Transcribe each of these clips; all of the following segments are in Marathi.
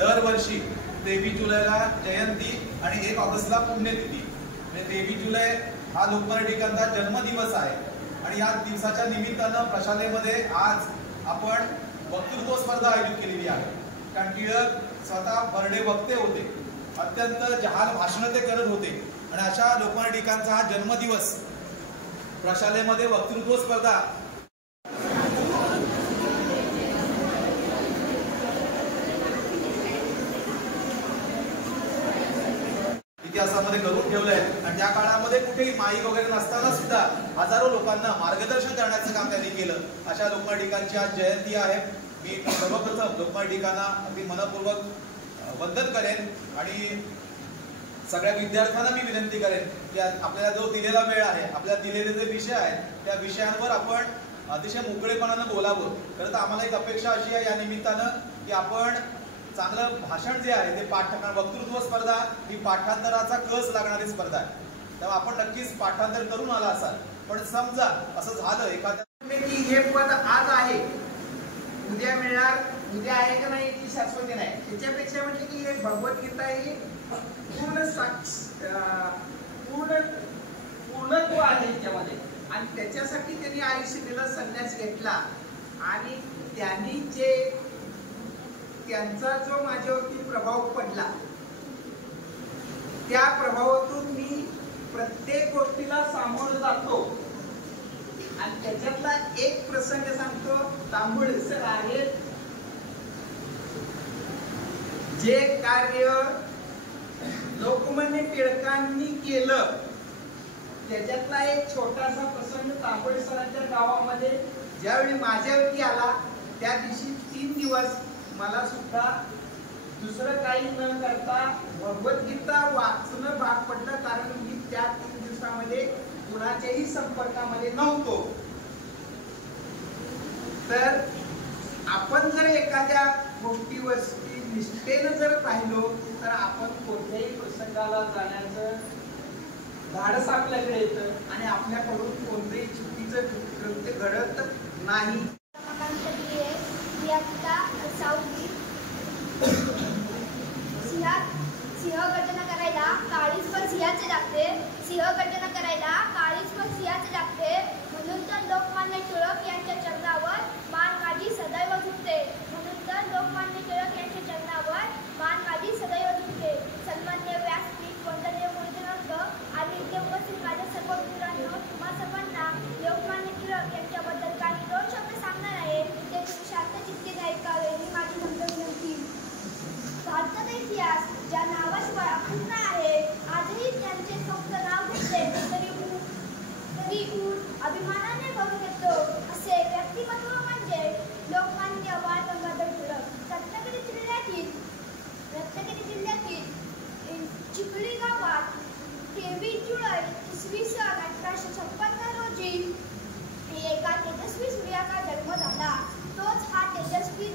दरवर्षी 23 जुलैला जयंती आणि 1 ऑगस्टला पुण्यतिथी म्हणजे 23 जुलै हा लोकमान्य टिळकांचा जन्मदिवस आहे आणि या दिवसाच्या निमित्तानं प्रशालेमध्ये आज आपण वक्तृत्व स्पर्धा आयोजित केलेली आहे. कारण टिळक स्वतः बर्डे वक्ते होते, अत्यंत जहाल भाषण ते करत होते आणि अशा लोकमान्य टिळकांचा हा जन्मदिवस प्रशालेमध्ये वक्तृत्व स्पर्धा इतिहासामध्ये करून ठेवलंय. आणि त्या काळामध्ये कुठेही माईक वगैरे नसताना सुद्धा हजारो लोकांना मार्गदर्शन करण्याचं काम त्यांनी केलं. अशा लोकमान्य टिळकांची आज जयंती आहे. मी सर्वप्रथम लोकमान्य टिळकांना अगदी मनपूर्वक वंदन करेन आणि सगळ्या विद्यार्थ्यांना मी विनंती करेन की आपल्याला जो दिलेला वेळ आहे, आपल्याला दिलेले जे विषय आहेत त्या विषयांवर आपण अतिशय मोकळेपणानं बोलावं. खरं तर आम्हाला एक अपेक्षा अशी आहे या निमित्तानं की आपण चांगलं भाषण जे आहे ते वक्तृत्व स्पर्धा ही पाठांतराचा कस लागणारी स्पर्धा आहे. तेव्हा आपण नक्कीच पाठांतर करून आला असाल, पण समजा असं झालं एखाद्या की हे पद आज आहे उद्या मिळणार, उद्या आहे का नाही ती शाश्वती नाही. त्याच्यापेक्षा म्हणजे की हे भगवद्गीता ही पूर्णत्व आहे त्याच्यामध्ये आणि त्याच्यासाठी त्यांनी आयुष्य दिलं, संन्यास घेतला आणि त्यांनी जे त्यांचा जो माझ्यावरती प्रभाव पडला त्या प्रभावातून मी प्रत्येक गोष्टीला सामोरं जातो आणि त्याच्यातला एक प्रसंग सांगतो. तांबुळे सर आहे जे कार्य लोकमान्य टिळकांनी केलं त्याच्यातला एक छोटासा प्रसंग तांबुळे सरांच्या गावामध्ये ज्यावेळी माझ्यावरती आला त्या दिवशी 3 दिवस मला सुद्धा दुसरं काही न करता भगवद्गीता वाचणं भाग पडलं. कारण मी त्या 3 दिवसामध्ये कुणाच्याही संपर्कामध्ये नव्हतो. तर आपण जर एखाद्या गोष्टीवरती निष्ठेनं जर पाहिलो तर आपण कोणत्याही प्रसंगाला जाण्याचं धाडस आपल्याकडे येतं आणि आपल्याकडून कोणतेही चुकीचं कृत्य घडत नाही. सिंहगर्जना करायला काळीच पण सिंहाचे लागते, सिंहगर्जना करायला काळीच पण सिंहाचे लागते. म्हणून तर लोकमान्य टिळक यांच्या चरणावर मान माझी सदैव झुकते. म्हणून तर लोकमान्य टिळक यांच्या चरणावर मान माझी सदैव झुकते. सन्मान्य व्यासपीठ, वंदनीय गुरुजनवर्ग आणि इथे उपस्थित माझ्या सर्व मित्रांनो, तुम्हा सर्वांना लोकमान्य टिळक यांच्याबद्दल काही 2 शब्द सांगणार आहे. ते तुम्ही शांतचित्तेने ऐकावे ही माझी नम्र विनंती. भारताचा इतिहास ज्या नावाशिवाय अपूर्ण आहे, आजही त्यांचे फक्त नाव घेतले तरी अभिमानाने भरून येतो असे व्यक्तिमत्व म्हणजे लोकमान्य बाळ गंगाधर टिळक. रत्नागिरी जिल्ह्यातील चिखली गावात 23 जुलै इसवी सन 1856 रोजी एका तेजस्वी सूर्याचा जन्म झाला. तोच हा तेजस्वी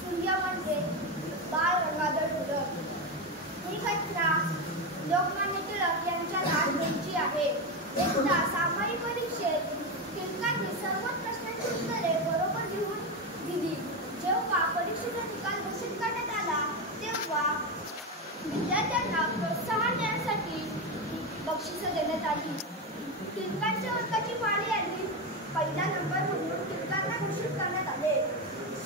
सूर्य म्हणजे बाळ गंगाधर टिळक. ही घटना लोकमान्य टिळक यांच्या लहानपणीची आहे. एकदा सामायिक परीक्षेत टिळकांनी सर्व प्रश्नांची उत्तरे बरोबर लिहून दिली. जेव्हा परीक्षेचा निकाल घोषित करण्यात आला तेव्हा विद्यार्थ्यांना प्रोत्साहन देण्यासाठी बक्षिसं देण्यात आली. टिळकांच्या वर्गाची पाळी आली. पहिला नंबर म्हणून टिळकांना घोषित करण्यात आले.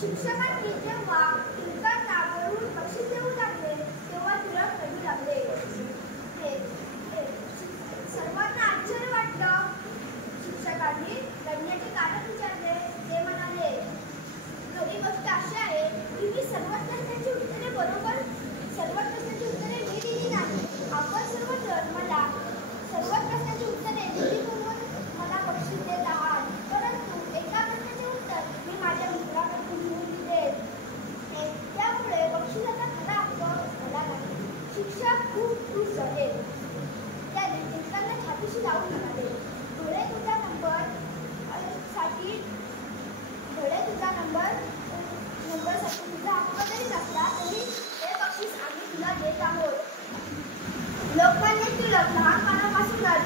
शिक्षकांनी जेव्हा टिळकांना वरून बक्षीस देऊ लागले तेव्हा टिळक रडू लागले. सर्वांना आश्चर्य वाटलं. शिक्षकांनी रडण्याचे कारण विचारले. ते म्हणाले, खरी गोष्ट अशी आहे की मी सर्व प्रश्नांची उत्तरे मी दिली नाही. आपण सर्वजण मला सर्व प्रश्नांची उत्तरे दिली म्हणून मला बक्षीस देत आहात, परंतु एका प्रश्नाचे उत्तर मी माझ्या मित्राकडून लिहून दिले. त्यामुळे बक्षिसाचा खरा हक्क मला नाही. शिक्षक खूप खुश झाले. त्याने टिळकांना छातीशी लावून म्हणाले, धडे तुझा नंबरसाठी तुझा हक्क जरी नसला तरी हे बक्षीस आम्ही तुला देत आहोत. लोकमान्य टिळक लहानपणापासूनच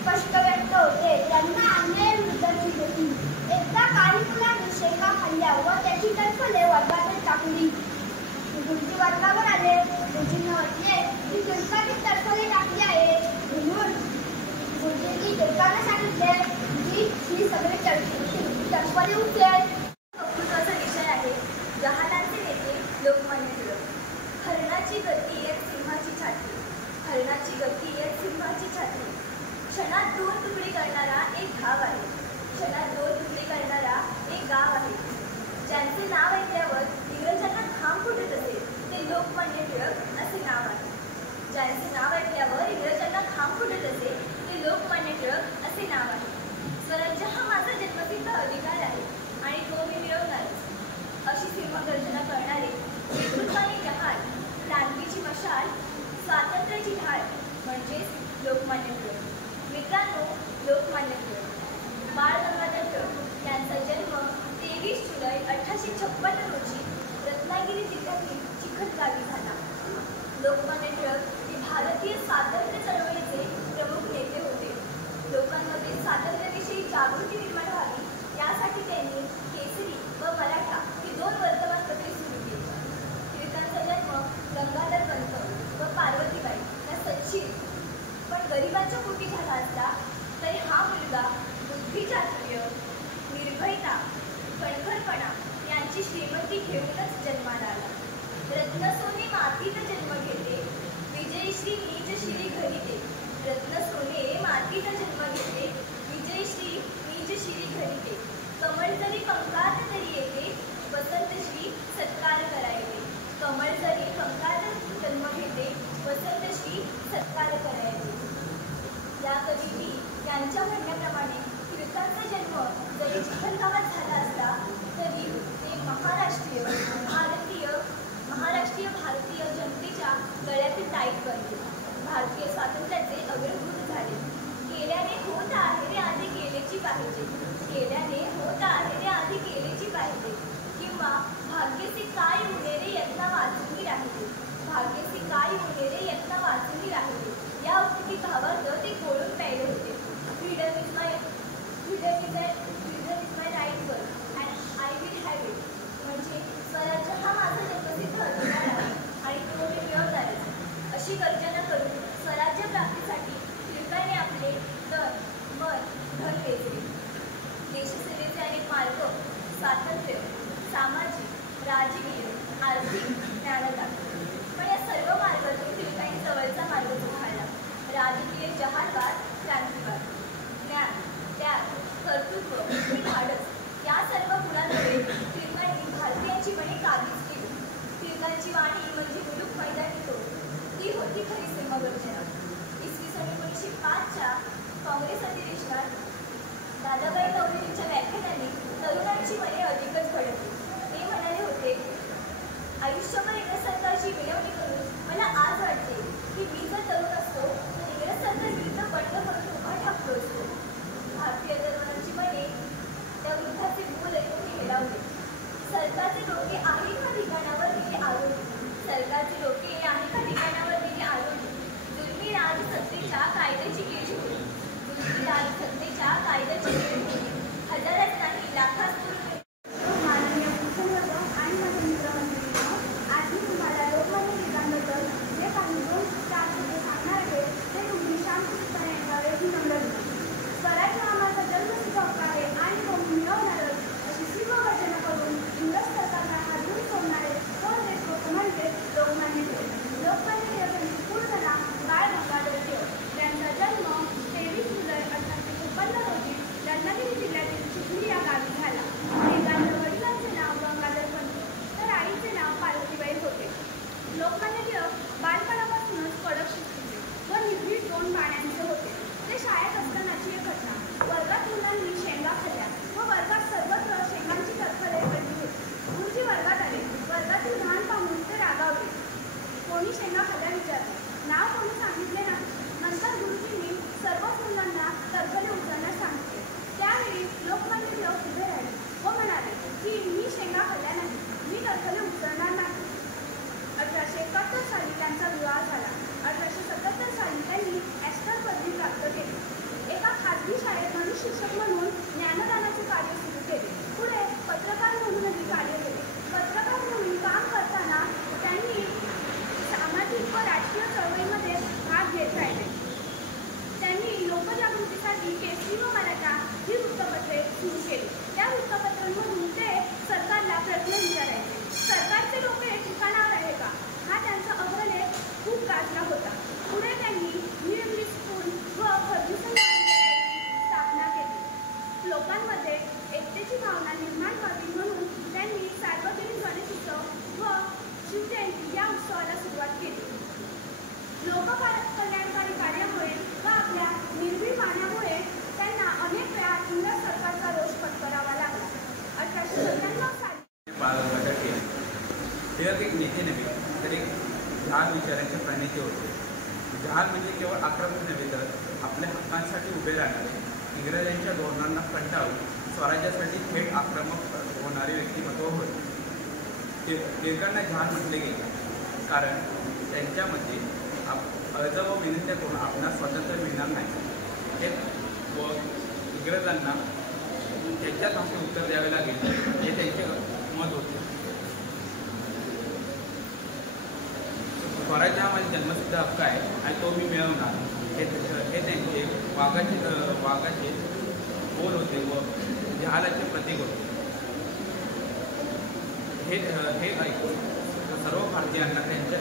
स्पष्ट व्यक्त होते. त्यांना अन्यायाविरुद्धची होती. एकदा काही मुलांनी शेंगा खाल्ल्या व त्याची टरफले वर्गात टाकली. गुरुजी वर्गावर आले. गुरुजींना वाटले की टिळकांनी तडफडे टाकली आहे, म्हणून गुरुजींनी टिळकांना सांगितले की ही सगळी तडफडे उचलेल. वक्तृत्वाचा विषय आहे जहालांचे नेते लोकमान्य टिळक. हरणाची गती एक सिंहाची छाती, हरणाची गती एक सिंहाची छाती. क्षणात 2 तुकडे करणारा एक घाव आहे, क्षणात 2 तुकडे करणारा एक गाव आहे. ज्यांचे नाव ऐकल्यावर इंग्रजांना घाम फुटत असेल ते लोकमान्य टिळक असे नाव आहे. ज्यांचे नाव ऐकल्यावर इंग्रजांना घाम फुटत असेल ते लोकमान्य टिळक असे नाव आहे. स्वराज्य हा माझा जन्मसिद्ध अधिकार आहे आणि तो मी मिळवणारच, अशी सिंहगर्जना करणारे नेतृत्वाने जहाल, क्रांतीची मशाल, स्वातंत्र्याची ढाल म्हणजेच लोकमान्य टिळक. मित्रांनो, लोकमान्य टिळक बाळ गंगाधर टिळक यांचा जन्म 23 जुलै 1856 रोजी रत्नागिरी जिल्ह्यातील चिखल गावी झाला. लोकमान्य टिळक हे भारतीय स्वातंत्र्य चळवळीचे प्रमुख नेते होते. लोकांमध्ये स्वातंत्र्याविषयी जागृती निर्माण व्हावी यासाठी त्यांनी केसरी व मराठा ही 2 वर्तमानपत्रे सुरू केली. टिळकांचा जन्म गंगाधर पंत व पार्वतीबाई या सच्चिर पण गरिबांच्या पोटी झाला असला तरी हा मुलगा बुद्धिचातुर्य, निर्भयता, कणखरपणा यांची श्रीमंती घेऊनच जन्माला आला. रत्नसोने मातीत जन्म घेते, विजयश्री नीच शिरी घरीते. रत्नसोने मातीत जन्म घेते, विजयश्री नीच शिरी घरीते. कमळ जरी पंखात तरी येते, वसंतश्री सत्कार करायचे. कमळ जरी पंखात जन्म घेते, वसंतश्री सत्कार करायचे. या कवींनी यांच्या म्हणण्याप्रमाणे टिळकांचा जन्म जरी चिखल गावात झाला असला तरी ते महाराष्ट्रीय भारतीय जनतेच्या गळ्यातील टाईट बनले. भारतीय स्वातंत्र्याचे अग्रदूत झाले. केल्याने होत आहे रे आधी केलेची पाहिजे, केल्याने होत आहे रे आधी केलेची पाहिजे. किंवा भाग्यसे काय उनेरे यत्न वाचून राहिले, भाग्यसे काय उनेरे यत्न वाचून राहिले. या उक्ती भावार्थ ते कोळून प्यायले होते. Freedom is my right word and I will have it. म्हणजे स्वराज्य हा माझा जन्मसिद्ध अधिकार आहे आणि तो मी मिळवणारच, अशी गर्जना करून स्वराज्य प्राप्तीसाठी टिळकांनी आपले तन मन धन वेचले. देशसेवेचे अनेक मार्ग, स्वातंत्र्य, सामाजिक, राजकीय, आर्थिक, ज्ञानदान. पण या सर्व मार्गातून टिळकांनी जवळचा मार्ग चुकाळला. राजकीय जहालवाद, क्रांतिवाद, ज्ञान, त्याग, कर्तृत्व आणि धाडस या सर्व गुणांमुळे टिळकांनी भारतीयांची मने काबीज केली. टिळकांची वाणी म्हणजे मुलूक मैदानी तोड, ती होती खरी सिंहगर्जना. इसवी सन 1905च्या काँग्रेस अधिवेशनात दादाबाई नौरोजींच्या व्याख्यानाने तरुणांची मने अधिकच भडकली. ते म्हणाले होते, आयुष्यभर इंग्रज सरकारची विनवणी करून मला आज वाटते की मी जर तरुण असतो तर इंग्रज सरकार विरुद्ध बंड करून उभा ठाकलो असतो. भारतीय तरुणांची मने त्या वृद्धाचे बोल ऐकून हेलावले. सरकारचे डोके आहे का ठिकाणावर दिले आरोग्य, सरकारचे डोके आहे का ठिकाणावर दिले आरोग्य. जुलमी राजसत्तेच्या कायद्याची केली होती, जुलमी राजसत्तेच्या कायद्याची केली होती. हजारात नाही लाखात माननीय मुख्यमंत्री आणि माझ्या मित्रमंडळींनो, आज मी तुम्हाला लोकमान्य टिळकांबद्दल जे काही 2-4 शब्द सांगणार आहे ते तुम्ही शांतपणे ऐकावे ही नम्र. स्वराज्य हा माझा जन्मसिद्ध हक्क आहे आणि तो मी मिळवणारच, अशी सिंहगर्जना करून इंग्रज सरकारला हादरून सोडणारे थोर देशभक्त म्हणजे लोकमान्य टिळक. लोकमान्य टिळक यांचे पूर्ण नाव बाळ गंगाधर टिळक. त्यांचा जन्म 23 जुलै 1856 रोजी रत्नागिरी जिल्ह्यातील चिखली या गावी झाला. टिळक एक नेते नव्हे तर एक जहाल विचारांचे प्रणेते होते. जहाल म्हणजे केवळ आक्रमक नव्हे तर आपल्या हक्कांसाठी उभे राहणारे, इंग्रजांच्या धोरणांना कंटाळून स्वराज्यासाठी थेट आक्रमक होणारे व्यक्तिमत्व होते. टिळकांना जहाल म्हटले गेले कारण त्यांच्यामध्ये अर्ज व विनंत्या करून आपणास स्वातंत्र्य मिळणार नाही व इंग्रजांना त्यांच्याच भाषेत उत्तर द्यावे लागेल हे त्यांचे मत होते. स्वराज्य हा माझा जन्मसिद्ध हक्क आहे आणि तो मी मिळवणार हे त्यांचे वाघाचे बोल होते व जहालाचे प्रतीक होते. हे ऐकून सर्व भारतीयांना त्यांच्या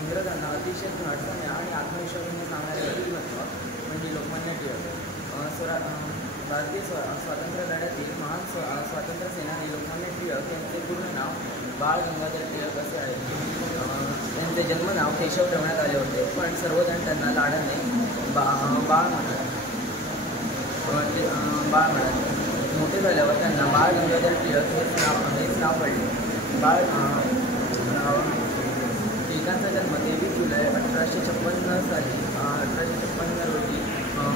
इंग्रजांना अतिशय धाडसाने आणि आत्मविश्वासाने सांगणारे व्यक्तिमत्व म्हणजे लोकमान्य टिळक. भारतीय स्वातंत्र्य लढ्यातील महान स्वातंत्र्य सेनानी लोकमान्य टिळक यांचे पूर्ण नाव बाळ गंगाधर टिळक असे आहे. त्यांचे जन्मनाव केशव ठेवण्यात आले होते, पण सर्वजण त्यांना लाडाने बाळ म्हणत. मोठे झाल्यावर त्यांना बाळ गंगाधर टिळक हेच नाव पडले. टिळकांचा जन्म 23 जुलै 1856 साली 1856 रोजी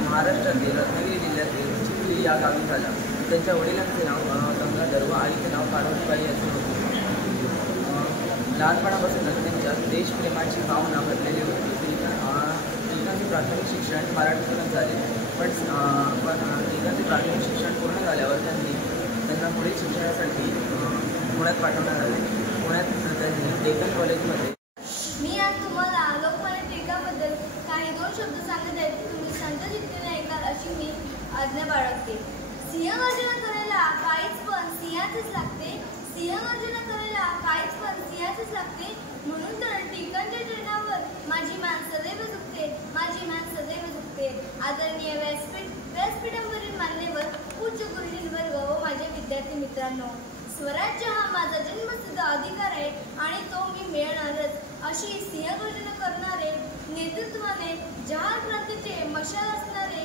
महाराष्ट्रातील रत्नागिरी जिल्ह्यातील चिखली या गावी झाला. त्यांच्या वडिलांचे नाव गंगाधर व आईचे नाव पार्वतीबाई असे होते. लहानपणापासूनच त्यांच्यात देशप्रेमाची भावना भरलेली होती. टिळकांचे प्राथमिक शिक्षण मराठीतूनच झाले, पण टिळकांचे प्राथमिक शिक्षण पूर्ण झाल्यावर त्यांना पुढील शिक्षणासाठी पुण्यात पाठवण्यात आले. पुण्यात त्यांनी डेक्कन कॉलेजमध्ये. मी आज तुम्हाला लोकमान्य टिळकांबद्दल काही 2 शब्द सांगत आहे. तुम्ही शांत चित्ताने ऐकाल अशी मी आज्ञा बाळगते. सिंहगर्जना करायला काहीच पण सिंहाचेच लागते. सिंहगर्जना करायला काहीच पण सिंहाचेच लागते. म्हणून तर टिळकांच्या चरणावर माझी मान सदैव झुकते, माझी मान सदैव झुकते. आदरणीय व्यासपीठावरील मान्यवर, उच्च गुरुजन वर्ग व माझ्या विद्यार्थी मित्रांनो, स्वराज्य हा माझा जन्मसिद्ध अधिकार आहे आणि तो मी मिळवणारच अशी सिंहगर्जना करणारे, नेतृत्वाने जहाल क्रांतीचे मशाल असणारे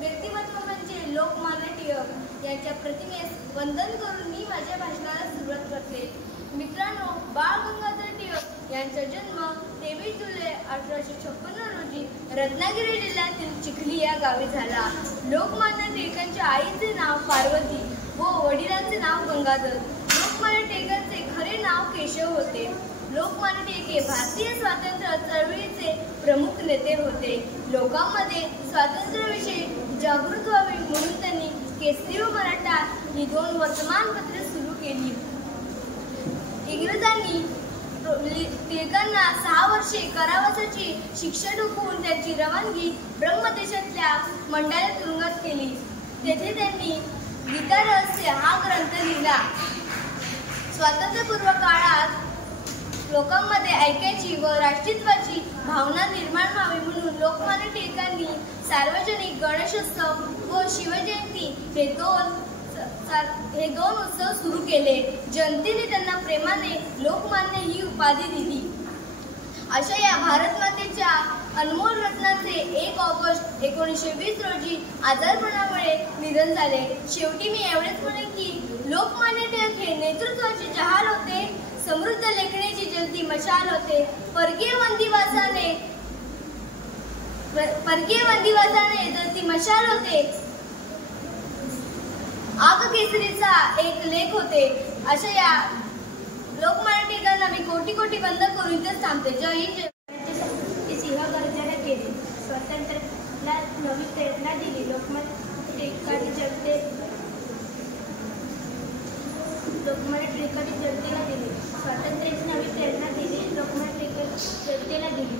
व्यक्तिमत्व म्हणजे लोकमान्य टिळक यांच्या प्रतिमेस वंदन करून मी माझ्या भाषणाला सुरुवात करते. मित्रांनो, बाळ गंगाधर टिळक यांचा जन्म 23 जुलै 1856 रोजी रत्नागिरी जिल्ह्यातील चिखली या गावी झाला. लोकमान्य टिळकांच्या आईचे नाव पार्वती व वडिलांचे नाव गंगाधर. लोकमान्य टिळकांचे खरे नाव केशव होते. लोकमान्य टिळक हे भारतीय स्वातंत्र्य चळवळीचे प्रमुख नेते होते. लोकांमध्ये स्वातंत्र्याविषयी जागृत व्हावे म्हणून त्यांनी केसरी व मराठा ही 2 वर्तमानपत्रे सुरू केली. इंग्रजांनी टिळकांना 6 वर्षे कारावासाची शिक्षा ठोकवून त्यांची रवानगी ब्रह्मदेशातल्या मंडाल्या तुरुंगात केली. तेथे त्यांनी गीता रहस्य हा ग्रंथ लिहिला. स्वातंत्र्यपूर्व काळात लोकांमध्ये ऐक्याची व राष्ट्रीयत्वाची भावना निर्माण व्हावी म्हणून लोकमान्य टिळकांनी सार्वजनिक गणेशोत्सव व शिवजयंती हे दोन उत्सव सुरू केले. जनतेने त्यांना प्रेमाने लोकमान्य ही उपाधी दिली. अशा या भारतमातेच्या अनमोल रत्नाचे 1 ऑगस्ट 1920 रोजी आजारपणामुळे निधन झाले. शेवटी मी एवढेच म्हणेन की लोकमान्य टिळक हे नेतृत्वाचे जहाल होते, समृद्ध लेखणीची जलती मशाल होते. परकीय वंदिवासाने जलती मशाल होते. आग केसरीचा एक लेख होते. अशा या लोकमान्य टिळकांना मी कोटी कोटी वंदन करून इथेच थांबते. जय हिंद. सिंहगर्जना केली, स्वातंत्र्याला नवी प्रेरणा दिली. लोकमान्य टिळकांनी जनतेला दिली. स्वातंत्र्याची नवी प्रेरणा दिली. लोकमान्य टिळकांनी जनतेला दिली.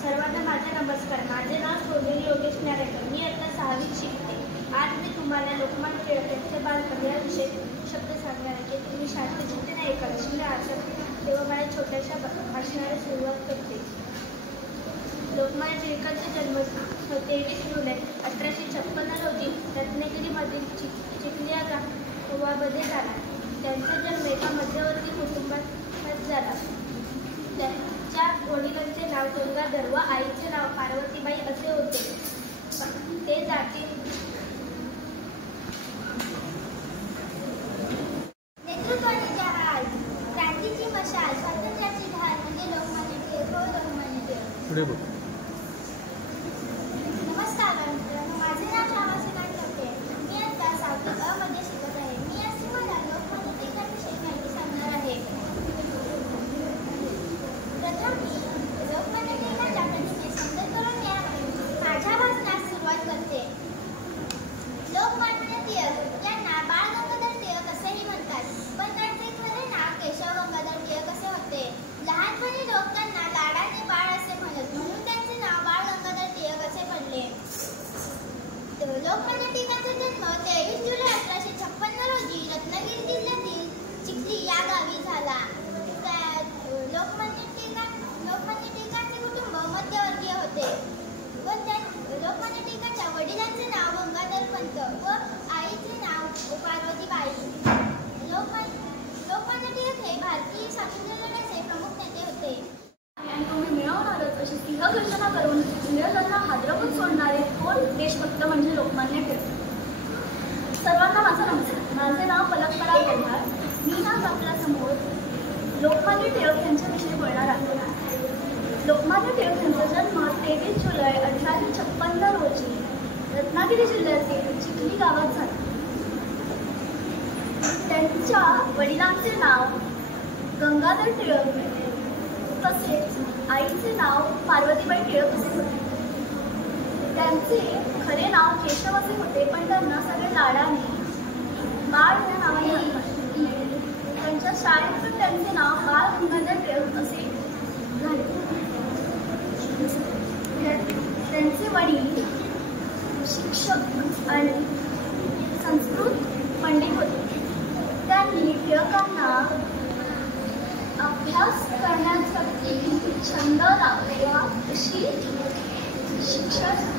सर्वांना माझा नमस्कार. माझे नाव सोनेरी योगेश नारायण. मी आता 6वीत शिकते. आज मी तुम्हाला लोकमान्य टिळकांचे बालपण याविषयी शब्द सांगणार आहे. तुम्ही शांतचित्ताने ऐकाल अशी मी आशा तेव्हा माझ्या छोट्याशा भाषणाला सुरुवात करते. लोकमान्य टिळकांचा जन्म 23 जुलै 1856 रोजी रत्नागिरीमधील चिखली या गावामध्ये झाला. त्यांचा जन्म एका मध्यवर्ती कुटुंबात झाला. त्यांच्या वडिलांचे नाव गंगाधर व आईचे नाव पार्वतीबाई असे होते. ते मध्ये शिकत आहे. मी आज तुम्हाला लोकमान्य टिळकांविषयी माहिती सांगणार आहे. प्रथम मी लोकमान्य टिळकांच्या प्रतिमेस सुंदर करून माझ्या भाषणास सुरुवात करते. लोकमान्य टिळक यांना बाळ गंगाधर टिळक असेही म्हणतात, पण त्यांचे खरे नाव केशव गंगाधर टिळक असे होते. लहानपणी लोक त्यांना लाडाने बाळ असे म्हणत, म्हणून त्यांचे नाव बाळ गंगाधर टिळक असे पडले. लोकमान्य टिळकांचा जन्म 23 जुलै 1856 रोजी रत्नागिरी जिल्ह्यातील चिखली या गावी झाला. लोकमान्य टिळकांचे कुटुंब मध्यवर्गीय होते व लोकमान्य टिळकांच्या वडिलांचे नाव गंगाधर पंत व आईचे नाव पार्वतीबाई. लोकमान्य टिळक हे भारतीय स्वातंत्र्य लढ्याचे प्रमुख नेते होते. आणि तुम्ही मिळवणारच अशी सिंहगर्जना करून इंग्रजांना हादरवून सोडणारे थोर देशभक्त म्हणजे लोकमान्य टिळक. सर्वांना माझा नमस्कार. माझे नाव पलकपरा गंधार. मी आज आपल्यासमोर लोकमान्य टिळक यांच्याविषयी बोलणार आहे. लोकमान्य टिळक यांचा जन्म 23 जुलै 1856 रोजी रत्नागिरी जिल्ह्यातील चिखली गावात झाला. त्यांच्या वडिलांचे नाव गंगाधर टिळक तसेच आईचे नाव पार्वतीबाई टिळक असे होते. त्यांचे खरे नाव केशव असे होते, पण त्यांना सगळे लाडाने बाळ या नावाने हाकतात. त्यांच्या शाळेत पण त्यांचे नाव बाळ गंगाधर टिळक असे झाले. त्यांचे वडील शिक्षक आणि संस्कृत पंडित होते. त्यांनी टिळकांना अभ्यास करण्यासाठी छंद लागला अशी शिक्षण